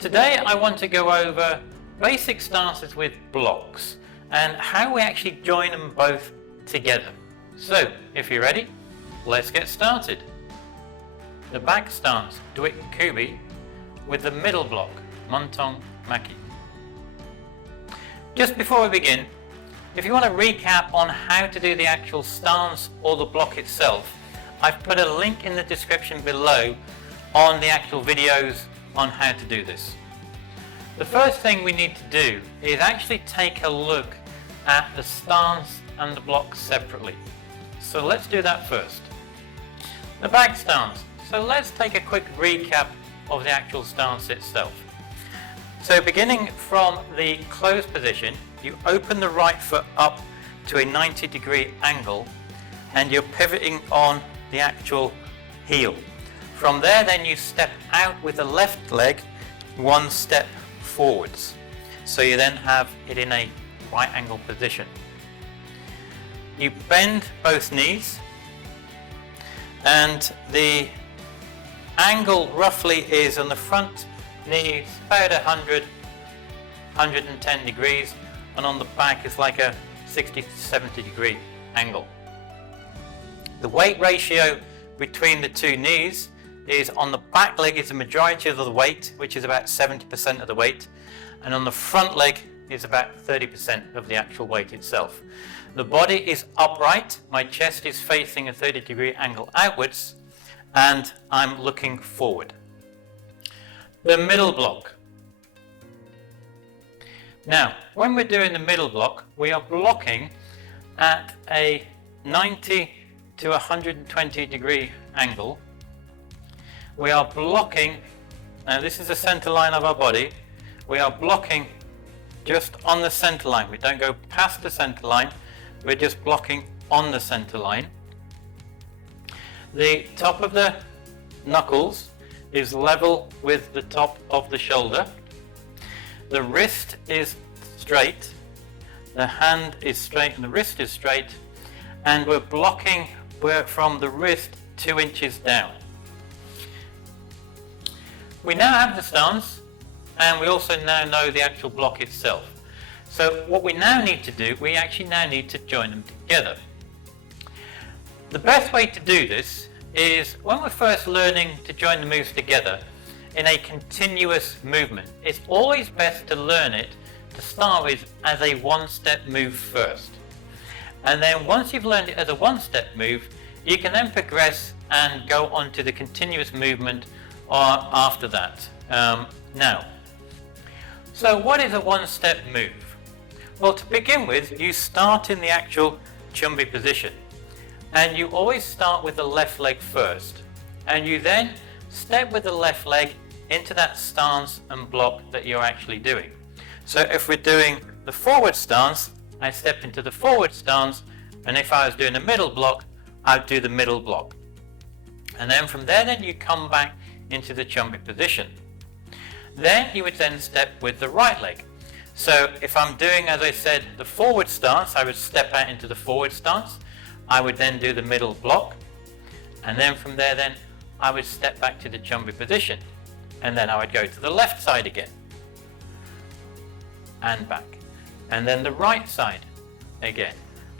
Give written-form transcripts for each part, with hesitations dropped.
Today I want to go over basic stances with blocks and how we actually join them both together. So if you're ready, let's get started. The back stance, Dwitkubi, with the middle block, Momtong Makki. Just before we begin, if you want to recap on how to do the actual stance or the block itself, I've put a link in the description below on the actual videos on how to do this. The first thing we need to do is actually take a look at the stance and the block separately. So let's do that first. The back stance. So let's take a quick recap of the actual stance itself. So beginning from the closed position, you open the right foot up to a 90-degree angle and you're pivoting on the actual heel. From there then you step out with the left leg one step forwards. So you then have it in a right angle position. You bend both knees and the angle roughly is on the front knee about 110 degrees and on the back is like a 60 to 70 degree angle. The weight ratio between the two knees is on the back leg is the majority of the weight, which is about 70% of the weight, and on the front leg is about 30% of the actual weight itself. The body is upright, my chest is facing a 30-degree angle outwards, and I'm looking forward. The middle block. Now, when we're doing the middle block, we are blocking at a 90 to 120 degree angle. We are blocking, now this is the center line of our body, we are blocking just on the center line. We don't go past the center line, we're just blocking on the center line. The top of the knuckles is level with the top of the shoulder. The wrist is straight, the hand is straight and the wrist is straight, and we're blocking from the wrist 2 inches down. We now have the stance and we also now know the actual block itself. So what we now need to do, we actually now need to join them together. The best way to do this is when we're first learning to join the moves together in a continuous movement. It's always best to learn it to start with as a one-step move first. And then once you've learned it as a one-step move, you can then progress and go on to the continuous movement after that. Now, so what is a one-step move? Well, to begin with, you start in the actual Chumbi position, and you always start with the left leg first, and you then step with the left leg into that stance and block that you're actually doing. So if we're doing the forward stance, I step into the forward stance, and if I was doing the middle block, I'd do the middle block. And then from there, then you come back into the Chumbi position. Then you would then step with the right leg. So if I'm doing, as I said, the forward stance, I would step out into the forward stance. I would then do the middle block. And then from there, then I would step back to the Chumbi position. And then I would go to the left side again. And back. And then the right side again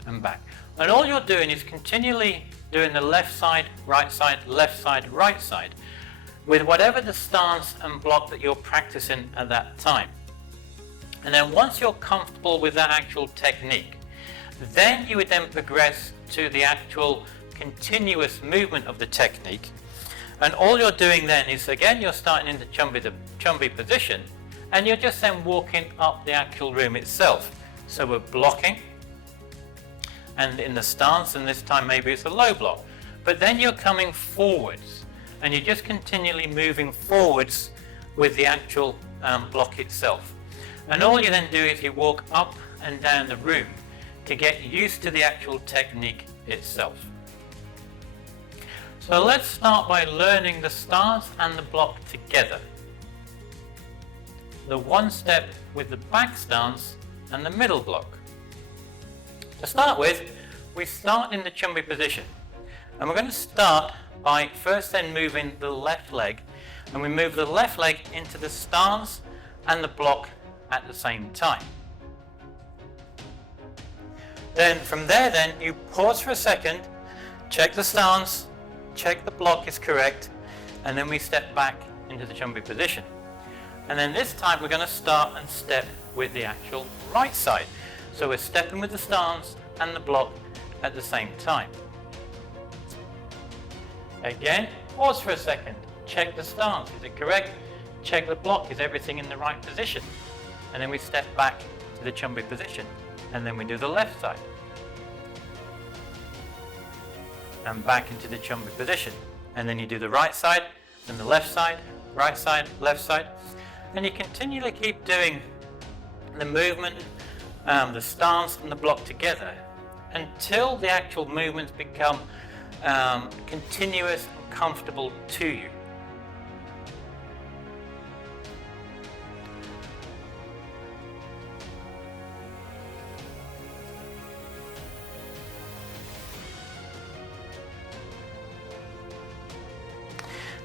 and back. And all you're doing is continually doing the left side, right side, right side, with whatever the stance and block that you're practicing at that time. And then once you're comfortable with that actual technique, then you would then progress to the actual continuous movement of the technique. And all you're doing then is, again, you're starting in the Chumbi position, and you're just then walking up the actual room itself. So we're blocking, and in the stance, and this time maybe it's a low block, but then you're coming forwards. And you're just continually moving forwards with the actual block itself. And all you then do is you walk up and down the room to get used to the actual technique itself. So let's start by learning the stance and the block together. The one step with the back stance and the middle block. To start with, we start in the Chumbi position. And we're going to start by first then moving the left leg and we move the left leg into the stance and the block at the same time. Then from there you pause for a second, check the stance, check the block is correct, and then we step back into the jumping position. And then this time we're going to start and step with the actual right side. So we're stepping with the stance and the block at the same time. Again, pause for a second, check the stance, is it correct? Check the block, is everything in the right position? And then we step back to the jumping position. And then we do the left side. And back into the jumping position. And then you do the right side, and the left side, right side, left side. And you continually keep doing the movement, the stance and the block together until the actual movements become continuous and comfortable to you.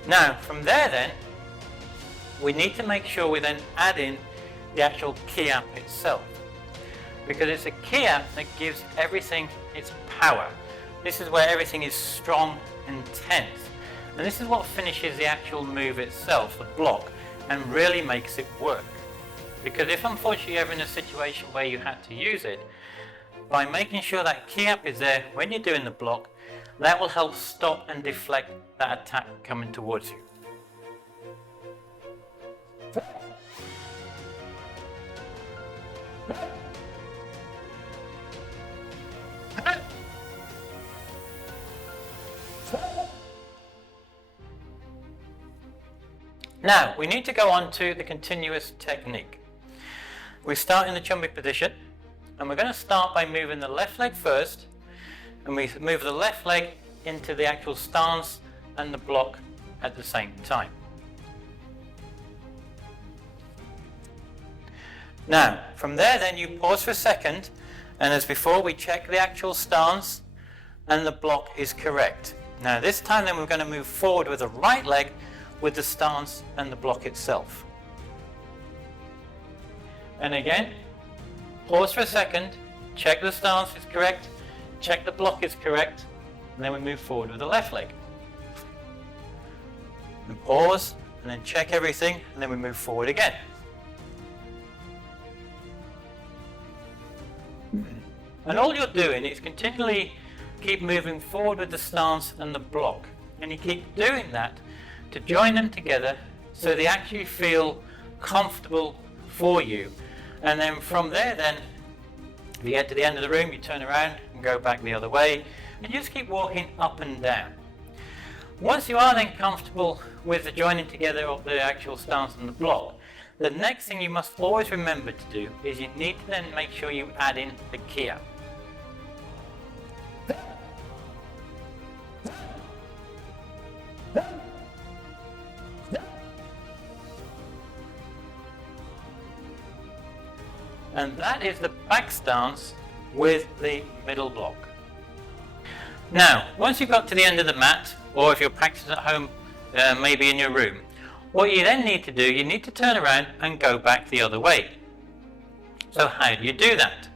Now, from there then, we need to make sure we then add in the actual Ki Hap itself. Because it's a Ki Hap that gives everything its power. This is where everything is strong and tense. And this is what finishes the actual move itself, the block, and really makes it work. Because if unfortunately you're ever in a situation where you had to use it, by making sure that Ki Hap is there when you're doing the block, that will help stop and deflect that attack coming towards you. Now, we need to go on to the continuous technique. We start in the jumping position, and we're going to start by moving the left leg first, and we move the left leg into the actual stance and the block at the same time. Now, from there then you pause for a second, and as before we check the actual stance and the block is correct. Now this time then we're going to move forward with the right leg with the stance and the block itself. And again, pause for a second, check the stance is correct, check the block is correct, and then we move forward with the left leg. And pause, and then check everything, and then we move forward again. And all you're doing is continually keep moving forward with the stance and the block. And you keep doing that to join them together so they actually feel comfortable for you. And then from there then, if you get to the end of the room, you turn around and go back the other way, and you just keep walking up and down. Once you are then comfortable with the joining together of the actual stance and the block, the next thing you must always remember to do is you need to then make sure you add in the Ki Hap. And that is the back stance with the middle block. Now, once you've got to the end of the mat, or if you're practicing at home, maybe in your room, what you then need to do, you need to turn around and go back the other way. So how do you do that?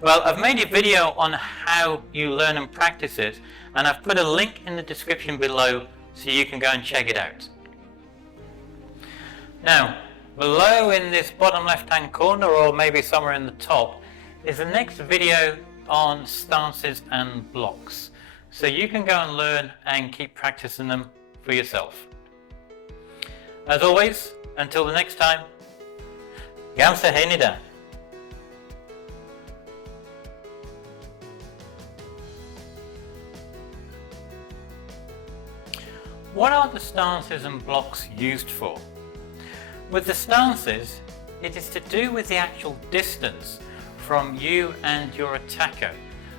Well, I've made a video on how you learn and practice it, and I've put a link in the description below so you can go and check it out. Now, below in this bottom left hand corner, or maybe somewhere in the top, is the next video on stances and blocks. So you can go and learn and keep practicing them for yourself. As always, until the next time, Gam Sa Hae Ni. What are the stances and blocks used for? With the stances, it is to do with the actual distance from you and your attacker.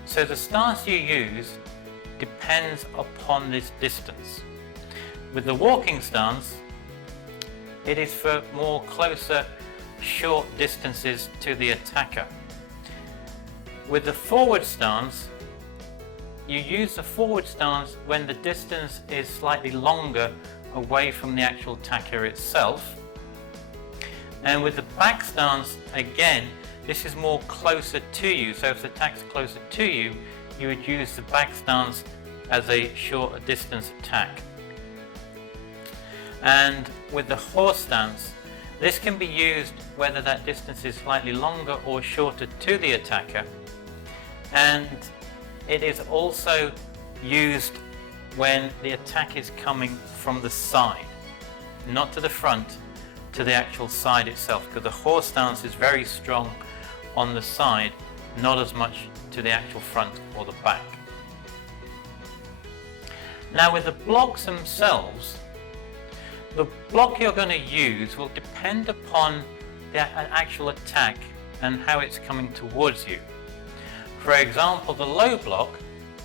So the stance you use depends upon this distance. With the walking stance, it is for more closer, short distances to the attacker. With the forward stance, you use the forward stance when the distance is slightly longer away from the actual attacker itself. And with the back stance, again, this is more closer to you. So if the attack's closer to you, you would use the back stance as a shorter distance attack. And with the horse stance, this can be used whether that distance is slightly longer or shorter to the attacker. And it is also used when the attack is coming from the side, not to the front, to the actual side itself, because the horse stance is very strong on the side, not as much to the actual front or the back. Now with the blocks themselves, the block you're going to use will depend upon the actual attack and how it's coming towards you. For example, the low block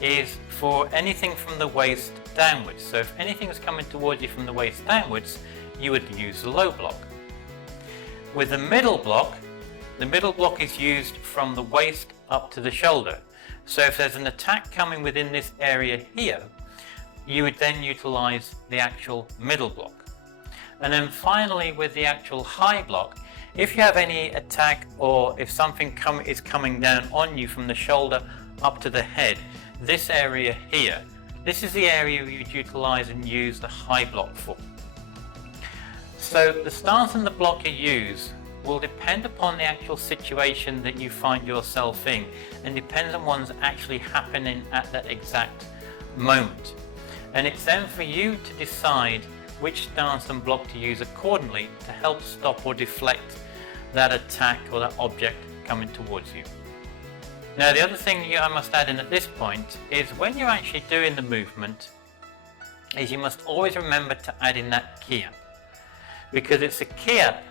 is for anything from the waist downwards. So if anything is coming towards you from the waist downwards, you would use the low block. With the middle block is used from the waist up to the shoulder. So if there's an attack coming within this area here, you would then utilize the actual middle block. And then finally, with the actual high block, if you have any attack or if something is coming down on you from the shoulder up to the head, this area here, this is the area you'd utilize and use the high block for. So the stance and the block you use will depend upon the actual situation that you find yourself in, and depends on what's actually happening at that exact moment. And it's then for you to decide which stance and block to use accordingly to help stop or deflect that attack or that object coming towards you. Now the other thing I must add in at this point is when you're actually doing the movement, is you must always remember to add in that Ki Hap, because it's a Ki Hap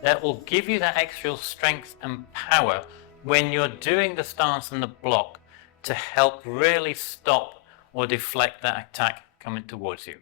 that will give you that extra strength and power when you're doing the stance and the block to help really stop or deflect that attack coming towards you.